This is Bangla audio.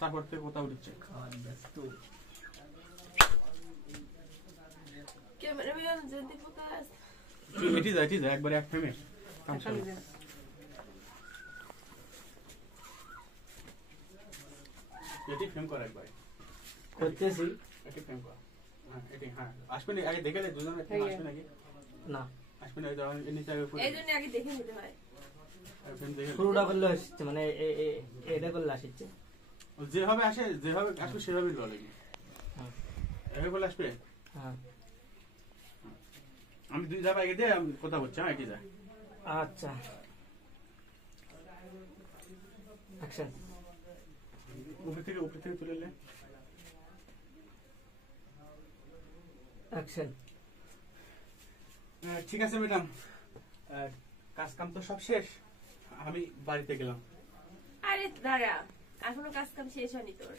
তারপর থেকে কোথাও উঠছে ক্যামেরাম্যান যদি ফোকাস এটি যায় একবারে এক ফ্রেমে এটি ফ্রেম করা একবারে করতেছি এটি ফ্রেম করা হ্যাঁ এটি হ্যাঁ আসবে না আগে দেখে দে দুজনে আসবে নাকি না আসবে না এই নিচে আগে এই জন্য আগে দেখে নিতে হয় ফ্রেম দেখে শুরুটা করলে আসছে মানে এটা করলে আসছে যেভাবে আসবে সেভাবেই রলে হ্যাঁ এভাবে বলে আসবে হ্যাঁ আমি দুই ধাপ আগে দিয়ে কথা বলছি হ্যাঁ এটি যায় আচ্ছা অ্যাকশন উপর থেকে তুলে নে অ্যাকশন ঠিক আছে ম্যাডাম কাজ কাম তো সব শেষ আমি বাড়িতে গেলাম আরে দাঁড়া এখনো কাজ কাম শেষ হয়নি তোর